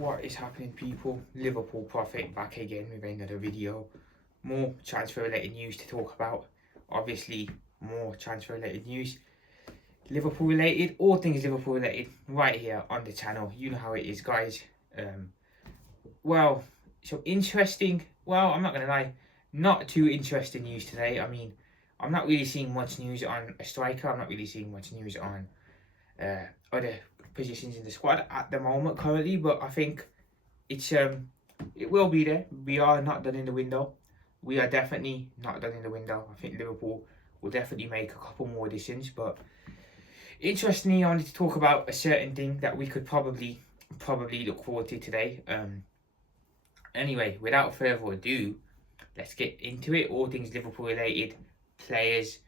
What is happening, people? Liverpool Prophet back again with another video. More transfer related news to talk about. Obviously, more transfer related news. Liverpool related, all things Liverpool related, right here on the channel. You know how it is, guys. Well, so interesting. Well, I'm not gonna lie, not too interesting news today. I mean, I'm not really seeing much news on a striker. I'm not really seeing much news on other positions in the squad at the moment currently, but I think it's it will be there. We are not done in the window. We are definitely not done in the window. I think Liverpool will definitely make a couple more additions, but interestingly, I wanted to talk about a certain thing that we could probably look forward to today. Anyway, without further ado, let's get into it. All things Liverpool related, players,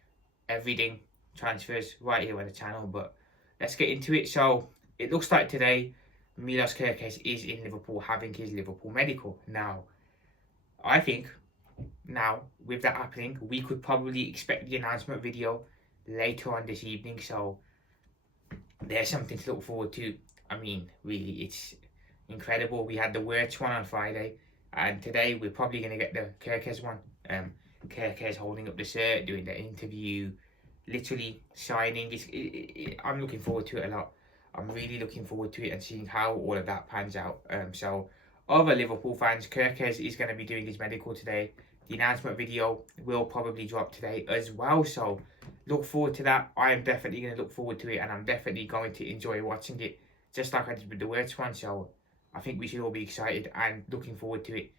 everything, transfers, right here on the channel. But let's get into it. So it looks like today, Milos Kerkez is in Liverpool having his Liverpool medical. Now, I think with that happening, we could probably expect the announcement video later on this evening. So there's something to look forward to. I mean, really, it's incredible. We had the Wirtz one on Friday, and today we're probably going to get the Kerkez one. Kerkez holding up the shirt, doing the interview, literally signing. I'm looking forward to it a lot. I'm really looking forward to it and seeing how all of that pans out. So other Liverpool fans, Kerkez is going to be doing his medical today. The announcement video will probably drop today as well. So look forward to that. I am definitely going to look forward to it, and I'm definitely going to enjoy watching it, just like I did with the Wirtz one. So I think we should all be excited and looking forward to it.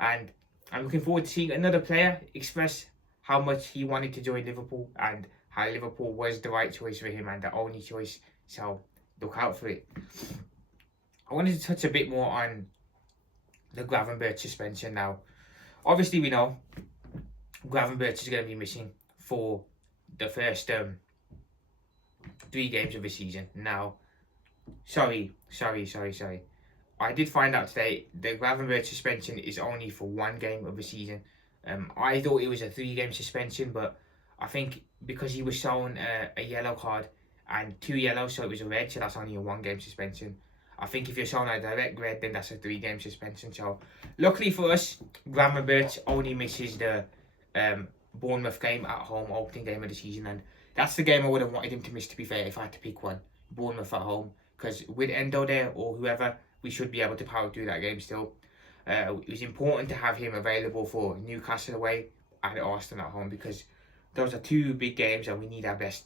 And I'm looking forward to seeing another player express how much he wanted to join Liverpool and how Liverpool was the right choice for him and the only choice. So look out for it. I wanted to touch a bit more on the Gravenberch suspension now. Obviously, we know Gravenberch is going to be missing for the first 3 games of the season. Now, sorry. I did find out today the Gravenberch suspension is only for 1 game of the season. I thought it was a 3-game suspension, but I think because he was shown a yellow card and 2 yellows, so it was a red, so that's only a 1-game suspension. I think if you're shown a direct red, then that's a 3-game suspension. So luckily for us, Gravenberch only misses the Bournemouth game at home, opening game of the season, and that's the game I would have wanted him to miss, to be fair, if I had to pick one. Bournemouth at home, because with Endo there or whoever, we should be able to power through that game still. It was important to have him available for Newcastle away and Arsenal at home, because those are 2 big games and we need our best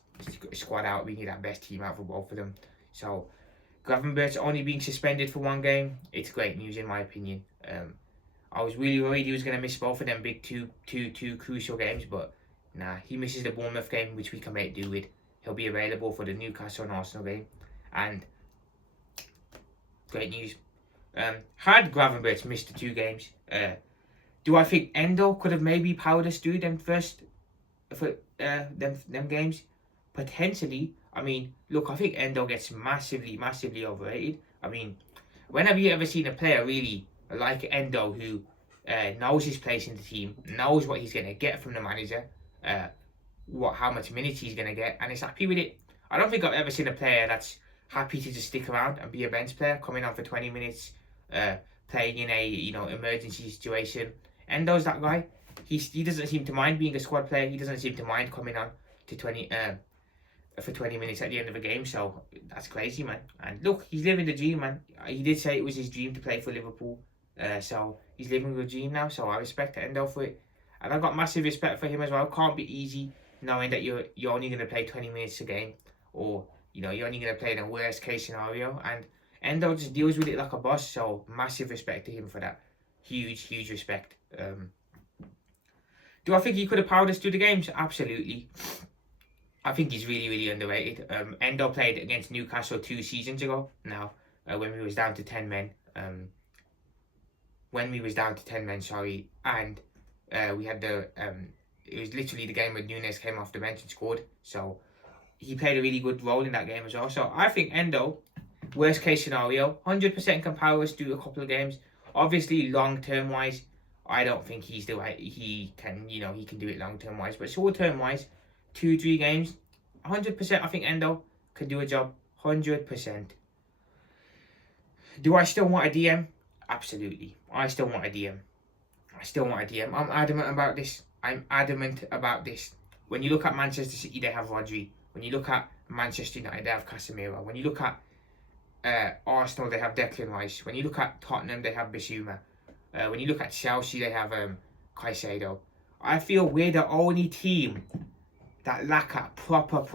squad out. We need our best team out for both of them. So Gravenberch only being suspended for 1 game, it's great news in my opinion. I was really worried he was going to miss both of them big two crucial games, but nah, he misses the Bournemouth game, which we can make do with. He'll be available for the Newcastle and Arsenal game, and great news. Had Gravenberch missed the 2 games, do I think Endo could have maybe powered us through them first for them games? Potentially. I mean, look, I think Endo gets massively overrated. I mean, when have you ever seen a player really like Endo who knows his place in the team, knows what he's going to get from the manager, how much minutes he's going to get, and is happy with it? I don't think I've ever seen a player that's happy to just stick around and be a bench player, coming on for 20 minutes, playing in a emergency situation. Endo's that guy. He doesn't seem to mind being a squad player. He doesn't seem to mind coming on to 20 minutes at the end of a game. So that's crazy, man. And look, he's living the dream, man. He did say it was his dream to play for Liverpool. So he's living the dream now. So I respect Endo for it, and I've got massive respect for him as well. Can't be easy knowing that you're only going to play 20 minutes a game, or you're only going to play in a worst case scenario, and Endo just deals with it like a boss. So massive respect to him for that. Huge respect. Do I think he could have powered us through the games? Absolutely. I think he's really underrated. Endo played against Newcastle 2 seasons ago now, when we was down to 10 men. And we had it was literally the game when Nunez came off the bench and scored. So he played a really good role in that game as well. So I think Endo, worst case scenario, 100% can power us through a couple of games. Obviously, long term wise, I don't think he's the right. He can do it long term wise, but short term wise, 2-3 games, 100%. I think Endo could do a job, 100%. Do I still want a DM? Absolutely. I still want a DM. I still want a DM. I'm adamant about this. I'm adamant about this. When you look at Manchester City, they have Rodri. When you look at Manchester United, they have Casemiro. When you look at Arsenal, they have Declan Rice. When you look at Tottenham, they have Bissouma. When you look at Chelsea, they have Caicedo. I feel we're the only team that lack a proper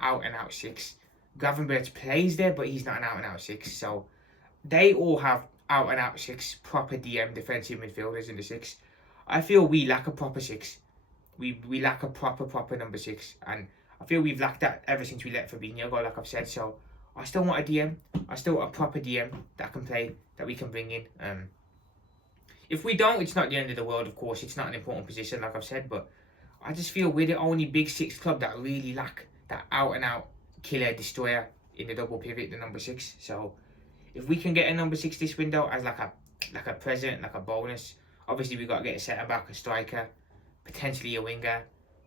out and out six. Gravenberch plays there, but he's not an out and out six. So they all have out and out six, proper DM defensive midfielders in the six. I feel we lack a proper six. We lack a proper number six, and I feel we've lacked that ever since we let Fabinho go, like I've said. So I still want a DM. I still want a proper DM that can play, that we can bring in. If we don't, it's not the end of the world, of course. It's not an important position, like I've said, but I just feel we're the only big six club that really lack that out and out killer destroyer in the double pivot, the number six. So if we can get a number six this window as like a present, like a bonus, obviously we've got to get a centre back, a striker, potentially a winger,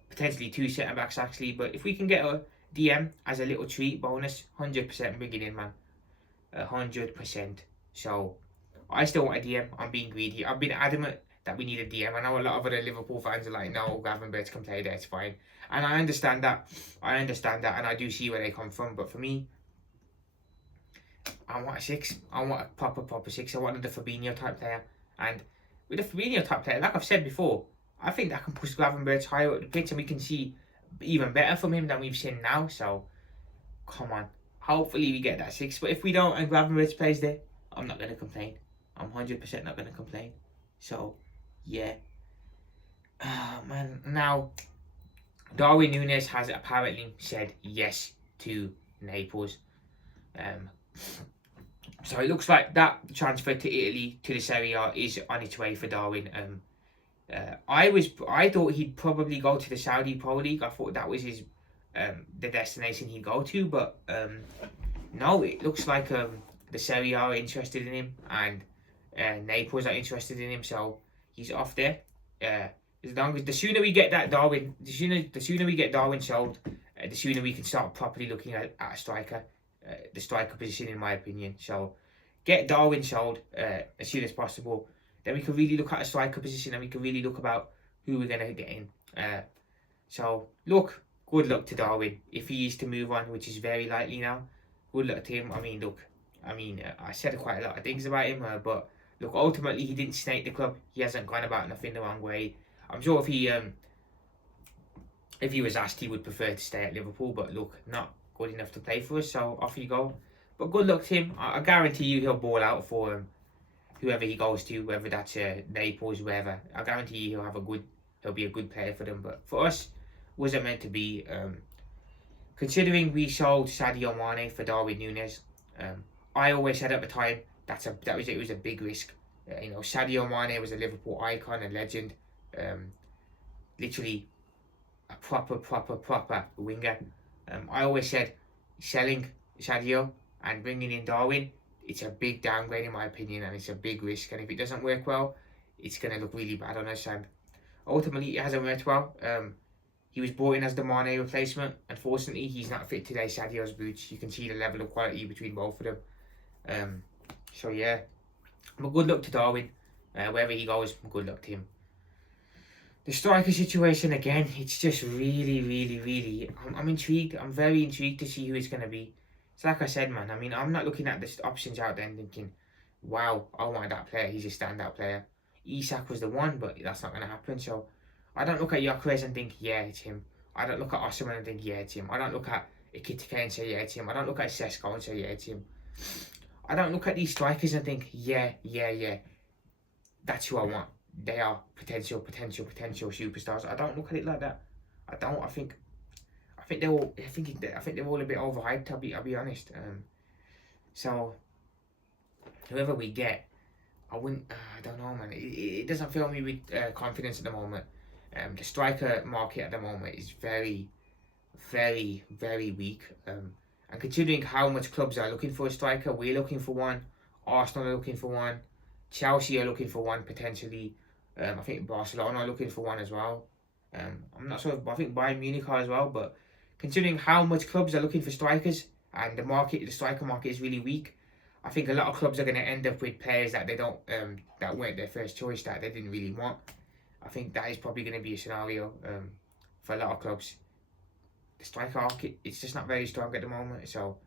potentially two centre backs actually. But if we can get a DM as a little treat bonus, 100% bring it in, man. 100%. So I still want a DM. I'm being greedy. I've been adamant that we need a DM. I know a lot of other Liverpool fans are like, no, Gravenberch can play there, it's fine. And I understand that. And I do see where they come from. But for me, I want a six. I want a proper six. I want the Fabinho type player. And with the Fabinho type player, like I've said before, I think that can push Gravenberch higher up the pitch and we can see even better from him than we've seen now. So, come on. Hopefully we get that six. But if we don't and Gravenberch plays there, I'm not going to complain. I'm 100% not going to complain. So, yeah. Man, now, Darwin Nunez has apparently said yes to Naples. So it looks like that transfer to Italy, to the Serie A, is on its way for Darwin. I thought he'd probably go to the Saudi Pro League. I thought that was his the destination he'd go to, but no, it looks like the Serie A are interested in him, and Naples are interested in him, so he's off there. As long as the sooner we get that Darwin, the sooner we get Darwin sold, the sooner we can start properly looking at a striker, the striker position, in my opinion. So get Darwin sold as soon as possible. Then we can really look at a striker position, and we can really look about who we're gonna get in. So look, good luck to Darwin if he is to move on, which is very likely now. Good luck to him. I said quite a lot of things about him, but look, ultimately he didn't snake the club. He hasn't gone about nothing the wrong way. I'm sure if he was asked, he would prefer to stay at Liverpool, but look, not good enough to play for us, so off you go. But good luck to him. I guarantee you he'll ball out for whoever he goes to, whether that's Naples, wherever. I guarantee you he'll be a good player for them. But for us, wasn't meant to be. Considering we sold Sadio Mane for Darwin Nunez, I always said at the time it was a big risk. Sadio Mane was a Liverpool icon, a legend, literally a proper winger. I always said selling Sadio and bringing in Darwin, it's a big downgrade in my opinion, and it's a big risk. And if it doesn't work well, it's going to look really bad on us. And ultimately, it hasn't worked well. He was brought in as the Mane replacement. Unfortunately, he's not fit today, Sadio's boots. You can see the level of quality between both of them. So yeah, but good luck to Darwin. Wherever he goes, good luck to him. The striker situation again, it's just really, I'm intrigued. I'm very intrigued to see who it's going to be. It's like I said, man, I'm not looking at the options out there and thinking, wow, I want that player, he's a standout player. Isak was the one, but that's not going to happen. So I don't look at Gyökeres and think, yeah, it's him. I don't look at Osimhen and think, yeah, it's him. I don't look at Ekitike and say, yeah, it's him. I don't look at Sesko and say, yeah, it's him. I don't look at these strikers and think, yeah, that's who I want. They are potential superstars. I don't look at it like that. I don't. I think they're all. I think they're all a bit overhyped. I'll be honest. So whoever we get, I wouldn't. I don't know, man. It doesn't fill me with confidence at the moment. The striker market at the moment is very weak. And considering how much clubs are looking for a striker, we're looking for one. Arsenal are looking for one. Chelsea are looking for one potentially. I think Barcelona are looking for one as well. I'm not sure. I think Bayern Munich are as well. But considering how much clubs are looking for strikers and the striker market is really weak, I think a lot of clubs are going to end up with players that they don't, that weren't their first choice, that they didn't really want. I think that is probably going to be a scenario for a lot of clubs. The striker market, it's just not very strong at the moment, so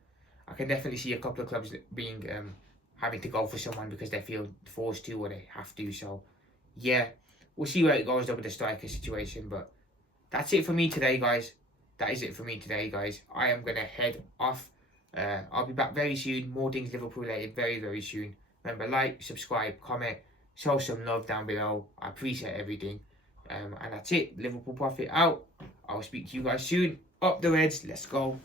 I can definitely see a couple of clubs being having to go for someone because they feel forced to or they have to. So yeah, we'll see where it goes though with the striker situation. But that's it for me today, guys. That is it for me today, guys. I am gonna head off. I'll be back very soon. More things Liverpool related very, very soon. Remember, like, subscribe, comment, show some love down below. I appreciate everything. And that's it. Liverpool Prophet out. I'll speak to you guys soon. Up the Reds. Let's go.